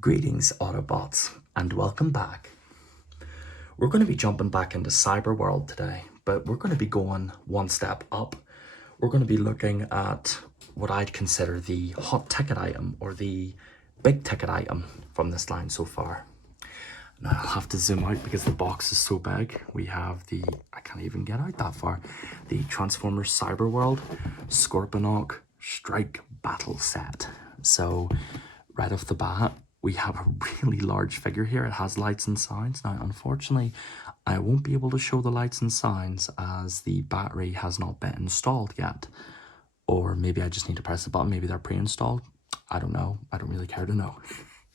Greetings, Autobots, and welcome back. We're going to be jumping back into Cyberworld today, but we're going to be going one step up. We're going to be looking at what I'd consider the hot ticket item, or the big ticket item from this line so far. Now I'll have to zoom out because the box is so big. We have I can't even get out that far, the Transformers Cyberworld Scorponok Strike Battle Set. So right off the bat, we have a really large figure here. It has lights and sounds. Now, unfortunately, I won't be able to show the lights and sounds as the battery has not been installed yet. Or maybe I just need to press the button. Maybe they're pre-installed. I don't know. I don't really care to know.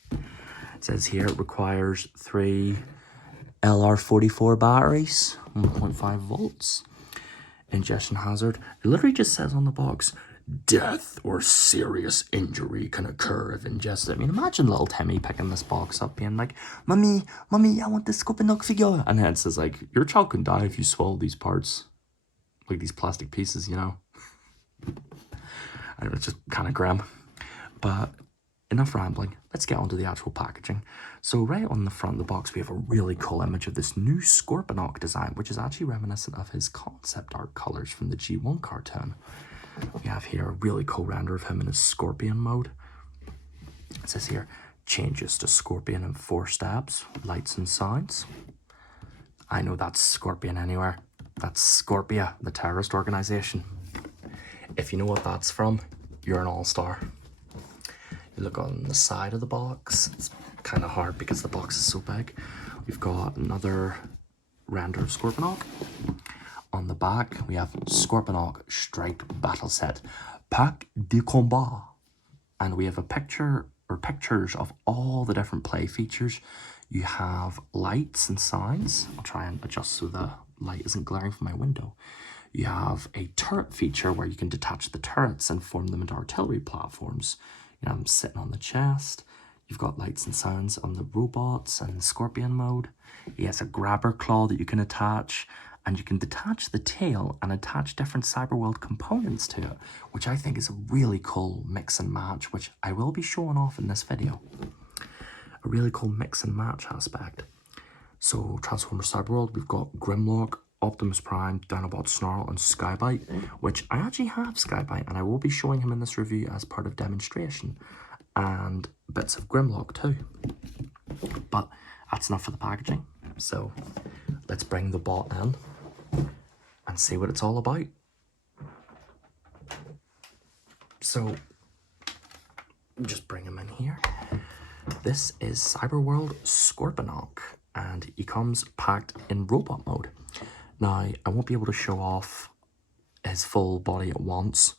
It says here it requires 3 LR44 batteries, 1.5 volts. Ingestion hazard. It literally just says on the box, death or serious injury can occur if ingested. I mean, imagine little Timmy picking this box up being like, Mummy, I want this Scorponok figure. And then it says like, your child can die if you swallow these parts. Like these plastic pieces, you know. I know, it's just kind of grim. But enough rambling. Let's get onto the actual packaging. So right on the front of the box, we have a really cool image of this new Scorponok design, which is actually reminiscent of his concept art colors from the G1 cartoon. We have here a really cool render of him in his Scorpion mode. It says here, changes to Scorpion in 4 steps, lights and sounds. I know that's Scorpion anywhere. That's Scorpia, the terrorist organization. If you know what that's from, you're an all-star. You look on the side of the box, it's kind of hard because the box is so big. We've got another render of Scorponok. On the back, we have Scorponok Strike Battle Set, Pack de Combat. And we have a picture, or pictures, of all the different play features. You have lights and sounds. I'll try and adjust so the light isn't glaring from my window. You have a turret feature where you can detach the turrets and form them into artillery platforms. You know, I'm sitting on the chest. You've got lights and sounds on the robots and Scorpion mode. He has a grabber claw that you can attach. And you can detach the tail and attach different Cyberworld components to it, which I think is a really cool mix and match, which I will be showing off in this video. A really cool mix and match aspect. So Transformers Cyberworld, we've got Grimlock, Optimus Prime, Dinobot Snarl, and Skybite, which I actually have Skybite, and I will be showing him in this review as part of demonstration, and bits of Grimlock too. But that's enough for the packaging, so let's bring the bot in and see what it's all about. So, just bring him in here. This is Cyberworld Scorponok, and he comes packed in robot mode. Now, I won't be able to show off his full body at once,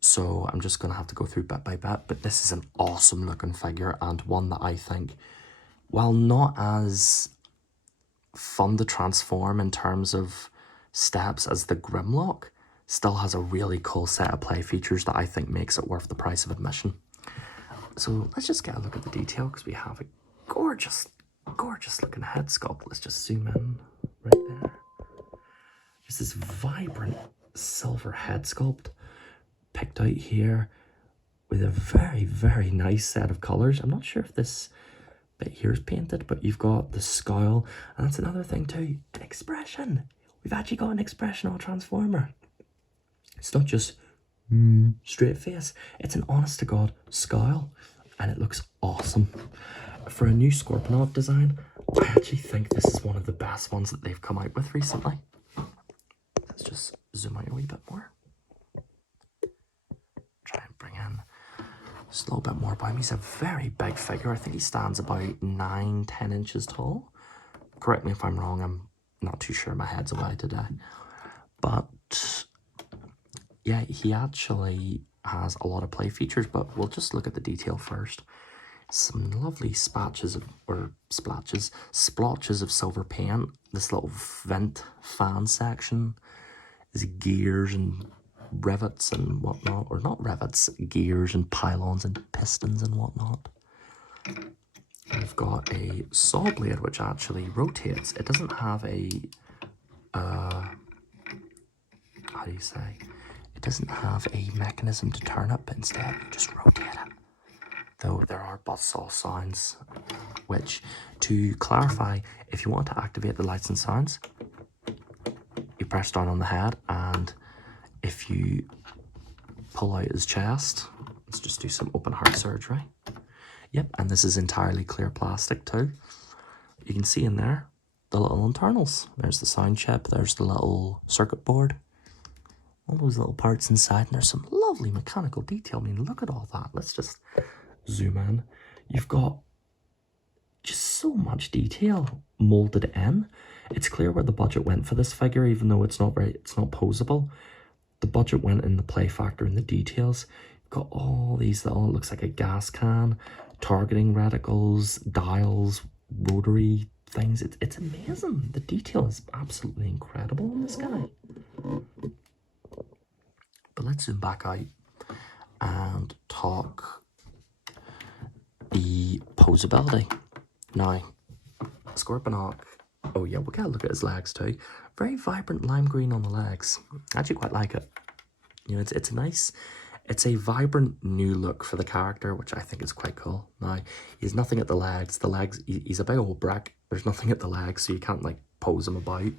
so I'm just going to have to go through bit by bit, but this is an awesome looking figure, and one that I think, while not as fun to transform in terms of steps as the Grimlock, still has a really cool set of play features that I think makes it worth the price of admission. So let's just get a look at the detail, because we have a gorgeous looking head sculpt. Let's just zoom in right there. Just this vibrant silver head sculpt picked out here with a very nice set of colors. I'm not sure if this bit here is painted, but you've got the scowl, and that's another thing too, an expression. We've actually got an expression on Transformer. It's not just straight face, it's an honest to god scowl, and it looks awesome. For a new Scorponok design, I actually think this is one of the best ones that they've come out with recently. Let's just zoom out a wee bit more. Try and bring in just a little bit more about him. He's a very big figure. I think he stands about 9-10 inches tall. Correct me if I'm wrong, I'm not too sure, my head's away today. But yeah, he actually has a lot of play features, but we'll just look at the detail first. Some lovely splotches of silver paint. This little vent fan section is gears and rivets and whatnot, or not rivets, gears and pylons and pistons and whatnot. We've got a saw blade which actually rotates. It doesn't have a how do you say? It doesn't have a mechanism to turn it, but instead you just rotate it. Though there are buzzsaw sounds, which, to clarify, if you want to activate the lights and sounds, you press down on the head, and if you pull out his chest, let's just do some open heart surgery. Yep, and this is entirely clear plastic too. You can see in there the little internals. There's the sound chip, there's the little circuit board, all those little parts inside, and there's some lovely mechanical detail. I mean, look at all that. Let's just zoom in. You've got just so much detail molded in. It's clear where the budget went for this figure, even though it's not posable. The budget went in the play factor and the details. You've got all these little, it looks like a gas can, targeting reticles, dials, rotary things. It's amazing. The detail is absolutely incredible on this guy. But let's zoom back out and talk the posability. Now, Scorponok, oh yeah, we gotta look at his legs too. Very vibrant lime green on the legs. I actually quite like it. You know, it's a nice, it's a vibrant new look for the character, which I think is quite cool. Now, he's nothing at the legs. The legs, he's a big old brick. There's nothing at the legs, so you can't like pose him about.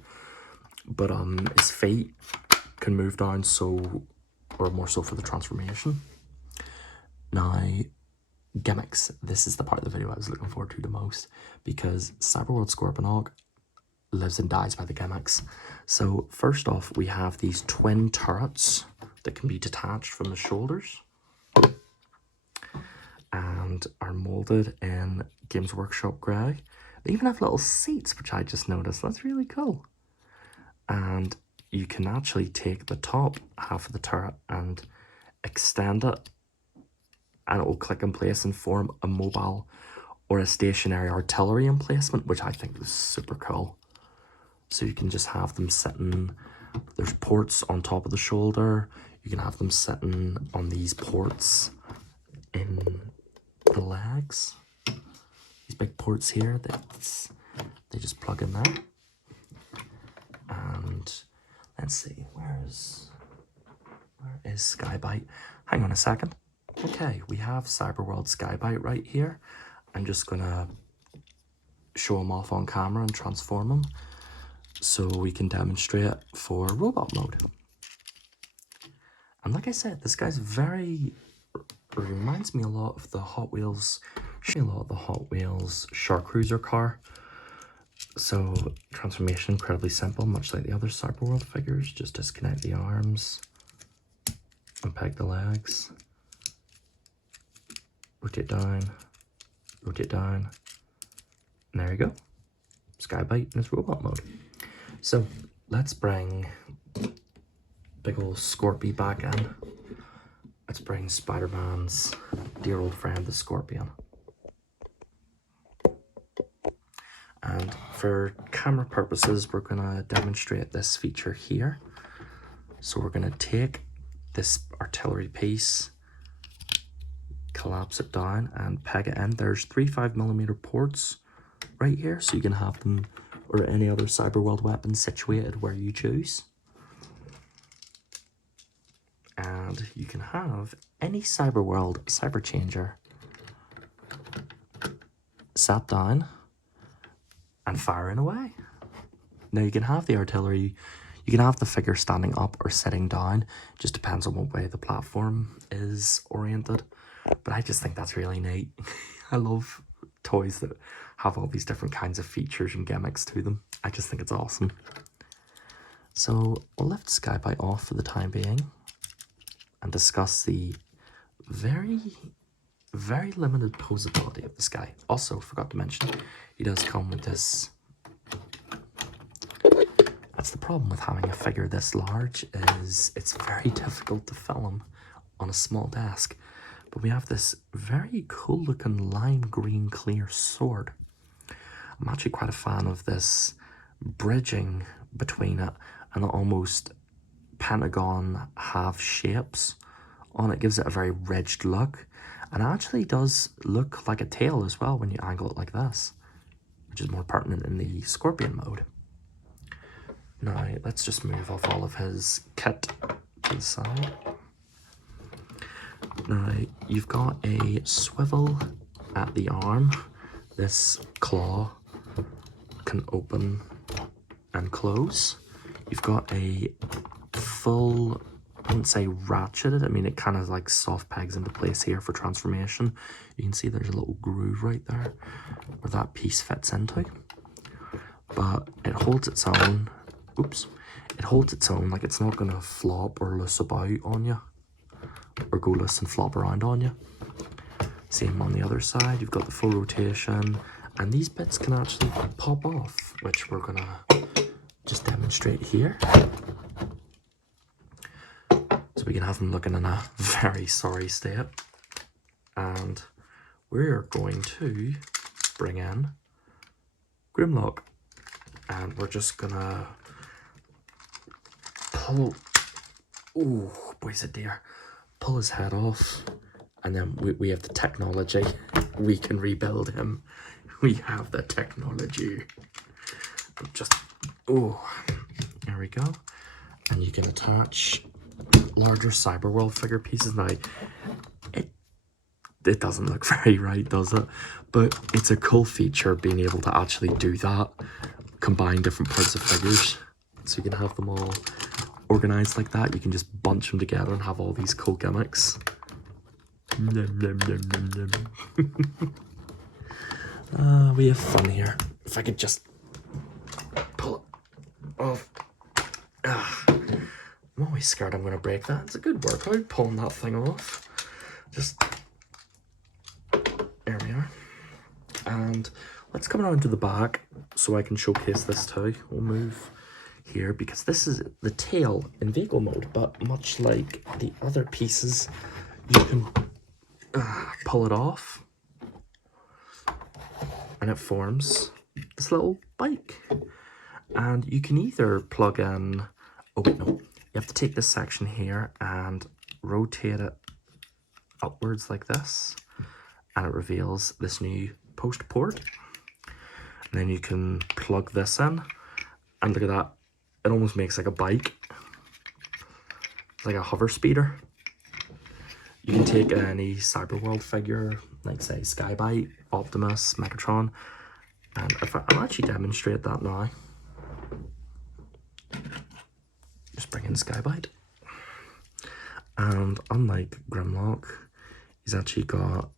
But his feet can move down, so, or more so for the transformation. Now, gimmicks. This is the part of the video I was looking forward to the most, because Cyberworld Scorponok lives and dies by the gimmicks. So first off, we have these twin turrets that can be detached from the shoulders and are molded in Games Workshop grey. They even have little seats, which I just noticed. That's really cool. And you can actually take the top half of the turret and extend it, and it will click in place and form a mobile or a stationary artillery emplacement, which I think is super cool. So you can just have them sitting, there's ports on top of the shoulder, you can have them sitting on these ports in the legs. These big ports here, they just plug in there. And let's see, where is Skybite? Hang on a second. Okay, we have Cyberworld Skybite right here. I'm just gonna show him off on camera and transform him so we can demonstrate for robot mode. And like I said, this guy's reminds me a lot of the Hot Wheels Shark Cruiser car. So transformation incredibly simple, much like the other Cyberworld figures. Just disconnect the arms and peg the legs. Rotate down, and there you go. Skybite in his robot mode. So let's bring big old Scorpy back in. Let's bring Spider-Man's dear old friend, the Scorpion. And for camera purposes, we're gonna demonstrate this feature here. So we're gonna take this artillery piece, collapse it down and peg it in. There's 3 5mm ports right here, so you can have them or any other Cyberworld weapon situated where you choose. And you can have any Cyberworld Cyber Changer sat down and firing away. Now you can have the artillery, you can have the figure standing up or sitting down, just depends on what way the platform is oriented. But I just think that's really neat. I love toys that have all these different kinds of features and gimmicks to them. I just think it's awesome. So we'll lift Skybite off for the time being and discuss the very, very limited posability of this guy. Also, forgot to mention, he does come with this. That's the problem with having a figure this large, is it's very difficult to film on a small desk. But we have this very cool looking lime green clear sword. I'm actually quite a fan of this bridging between it and the almost pentagon half shapes on it. Gives it a very ridged look, and it actually does look like a tail as well when you angle it like this, which is more pertinent in the Scorpion mode. Now let's just move off all of his kit to the side. Now, you've got a swivel at the arm, this claw can open and close. You've got a full, I wouldn't say ratcheted, I mean it kind of like soft pegs into place here for transformation. You can see there's a little groove right there where that piece fits into. But it holds its own, oops, it holds its own, like it's not going to flop or loose about on you, or go loose and flop around on you. Same on the other side, you've got the full rotation, and these bits can actually pop off, which we're going to just demonstrate here. So we can have them looking in a very sorry state. And we're going to bring in Grimlock. And we're just gonna pull, oh boys a dear, pull his head off. And then we have the technology. We can rebuild him. We have the technology. Just, oh, there we go. And you can attach larger Cyberworld figure pieces. Now, it doesn't look very right, does it? But it's a cool feature being able to actually do that. Combine different parts of figures. So you can have them all organized like that. You can just bunch them together and have all these cool gimmicks. We have fun here. If I could just pull it off. I'm always scared I'm going to break that. It's a good workout pulling that thing off. Just, there we are. And let's come around to the back so I can showcase this too. We'll move here because this is the tail in vehicle mode, but much like the other pieces, you can pull it off and it forms this little bike. And you can either plug in, oh wait, no, you have to take this section here and rotate it upwards like this, and it reveals this new post port. And then you can plug this in, and look at that, it almost makes like a bike. It's like a hover speeder. You can take any Cyberworld figure, like say Skybite, Optimus, Megatron, and if I'll actually demonstrate that now. Just bring in Skybite. And unlike Grimlock, he's actually got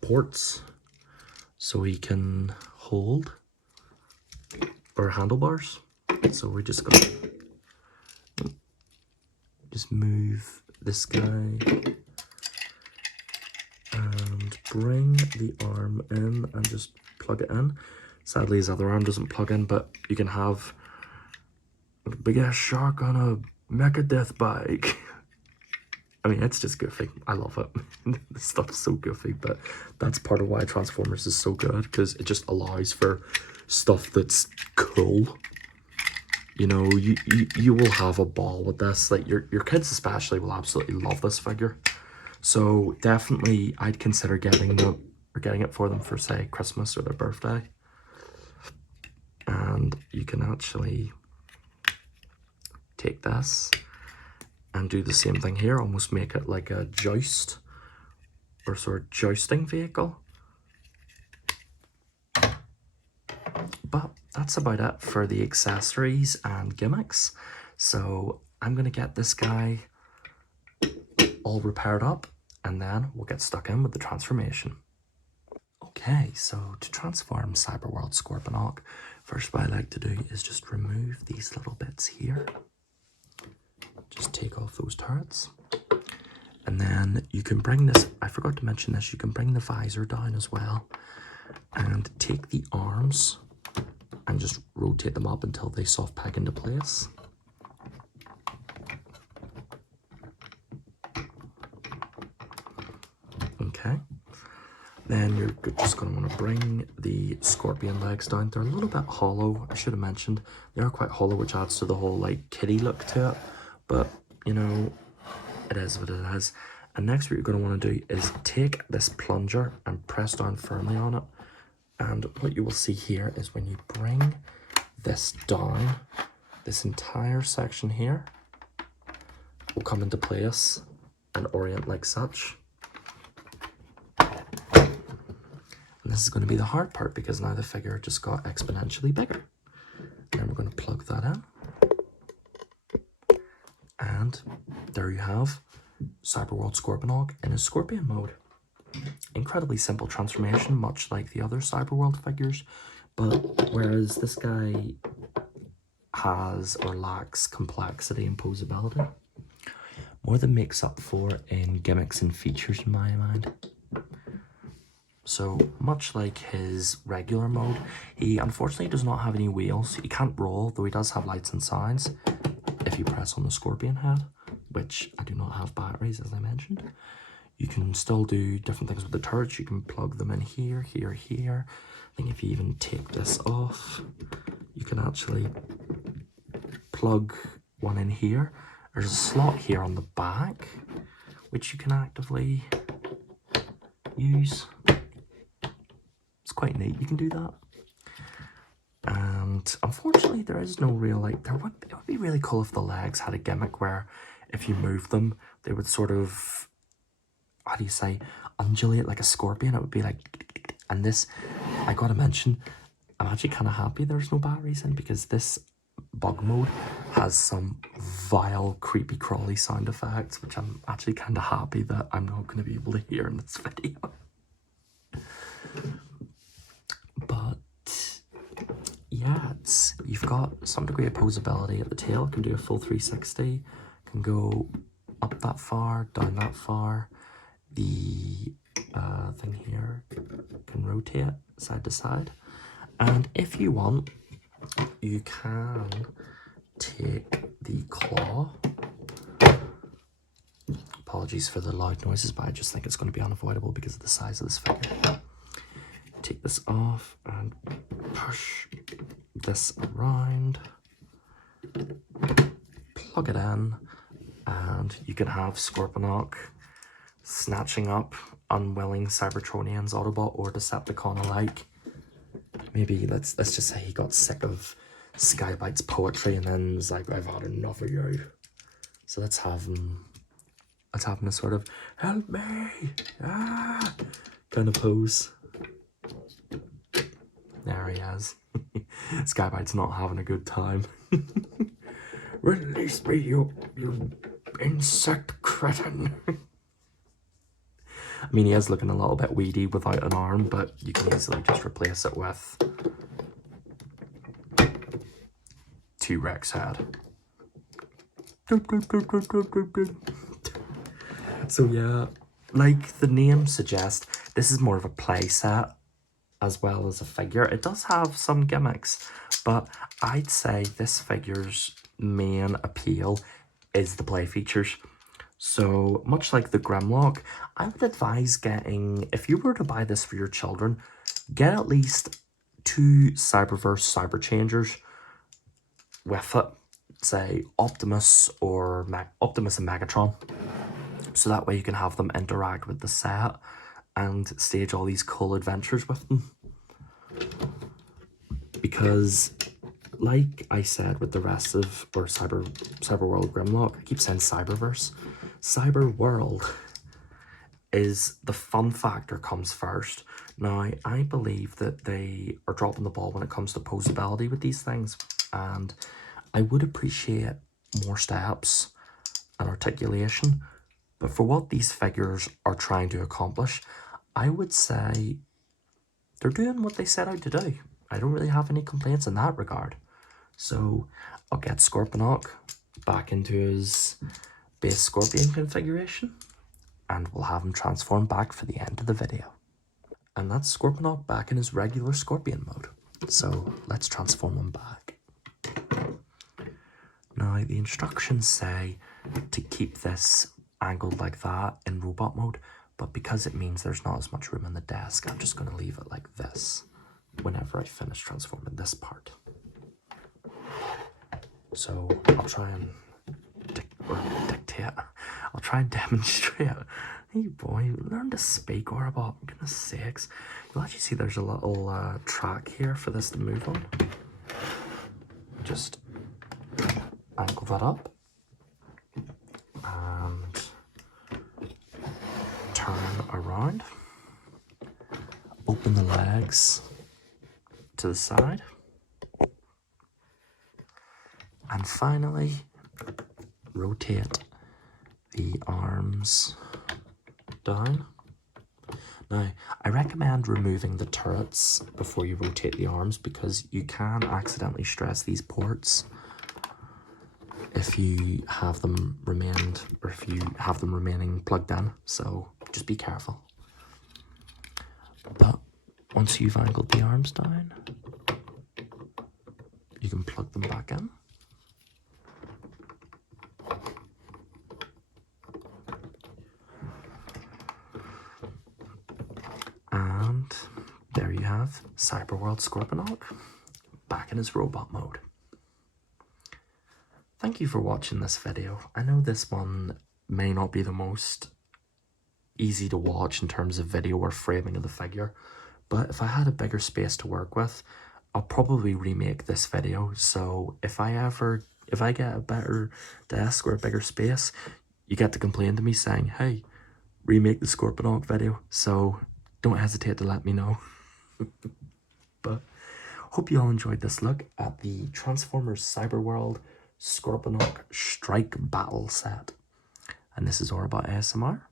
ports so he can hold, or handlebars. So we're just gonna just move this guy and bring the arm in and just plug it in. Sadly his other arm doesn't plug in, but you can have a big ass shark on a mecha death bike. I mean, it's just goofy. I love it. This stuff's so goofy, but that's part of why Transformers is so good, because it just allows for stuff that's cool. You know, you will have a ball with this. Like your kids especially will absolutely love this figure. So definitely I'd consider getting it for them for say Christmas or their birthday. And you can actually take this and do the same thing here, almost make it like a joust or sort of jousting vehicle. But that's about it for the accessories and gimmicks. So I'm gonna get this guy all repaired up and then we'll get stuck in with the transformation. Okay, so to transform Cyberworld Scorponok, first what I like to do is just remove these little bits here. Just take off those turrets. And then you can bring this, I forgot to mention this, you can bring the visor down as well. And take the arms and just rotate them up until they soft peg into place. Okay. Then you're just going to want to bring the scorpion legs down. They're a little bit hollow, I should have mentioned. They are quite hollow, which adds to the whole like kitty look to it. But, you know, it is what it is. And next what you're going to want to do is take this plunger and press down firmly on it. And what you will see here is when you bring this down, this entire section here will come into place and orient like such. this is going to be the hard part because now the figure just got exponentially bigger. Then we're going to plug that in. And there you have Cyberworld Scorponok in his Scorpion mode. Incredibly simple transformation, much like the other Cyberworld figures, but whereas this guy has or lacks complexity and posability, more than makes up for in gimmicks and features in my mind. So much like his regular mode, he unfortunately does not have any wheels. He can't roll, though he does have lights and signs if you press on the Scorpion head, which I do not have batteries, as I mentioned. You can still do different things with the turrets. You can plug them in here, here, here. I think if you even take this off, you can actually plug one in here. There's a slot here on the back, which you can actively use. It's quite neat, you can do that. And unfortunately, there is no real, like, it would be really cool if the legs had a gimmick where if you move them, they would sort of, how do you say, undulate like a scorpion. It would be like, and this, I gotta mention, I'm actually kind of happy there's no batteries in, because this bug mode has some vile, creepy, crawly sound effects, which I'm actually kind of happy that I'm not going to be able to hear in this video. But yeah, you've got some degree of posability at the tail. It can do a full 360, can go up that far, down that far. The thing here can rotate side to side, and if you want, you can take the claw. Apologies for the loud noises, but I just think it's going to be unavoidable because of the size of this figure. Take this off and push this around, plug it in, and you can have Scorponok snatching up unwilling Cybertronians, Autobot or Decepticon alike. Maybe let's just say he got sick of Skybite's poetry and then was like, I've had enough of you. So let's have him a sort of help me kind of pose. There he is. Skybite's not having a good time. Release me, you insect cretin. I mean, he is looking a little bit weedy without an arm, but you can easily just replace it with T-Rex head. So yeah, like the name suggests, this is more of a play set as well as a figure. It does have some gimmicks, but I'd say this figure's main appeal is the play features. So much like the Grimlock, I would advise getting, if you were to buy this for your children, get at least 2 Cyberverse Cyber Changers with it. Say Optimus or Optimus and Megatron. So that way you can have them interact with the set and stage all these cool adventures with them. Because, like I said with the rest of, or Cyberworld Grimlock, I keep saying Cyberverse. Cyberworld is the fun factor comes first. Now, I believe that they are dropping the ball when it comes to posability with these things, and I would appreciate more steps and articulation, but for what these figures are trying to accomplish, I would say they're doing what they set out to do. I don't really have any complaints in that regard. So I'll get Scorponok back into his base Scorpion configuration, and we'll have him transform back for the end of the video. And that's Scorponok back in his regular Scorpion mode. So let's transform him back. Now, the instructions say to keep this angled like that in robot mode, but because it means there's not as much room on the desk, I'm just going to leave it like this whenever I finish transforming this part. So I'll try and I'll try and demonstrate. Hey boy, learn to speak, Autobot, for goodness sakes. You'll actually see there's a little track here for this to move on. Just angle that up and turn around. open the legs to the side. And finally, rotate the arms down. Now, I recommend removing the turrets before you rotate the arms because you can accidentally stress these ports if you have them remaining plugged in, so just be careful. But once you've angled the arms down, you can plug them back in. And there you have Cyberworld Scorponok back in his robot mode. Thank you for watching this video. I know this one may not be the most easy to watch in terms of video or framing of the figure, but if I had a bigger space to work with, I'll probably remake this video. So if I get a better desk or a bigger space, you get to complain to me saying, hey, remake the Scorponok video. So don't hesitate to let me know. But hope you all enjoyed this look at the Transformers Cyberworld Scorponok Strike Battle set. And this is Orbot ASMR,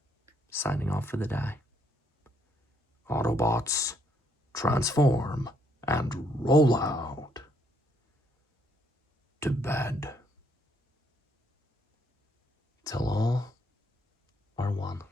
signing off for the day. Autobots, transform and roll out to bed till all are one.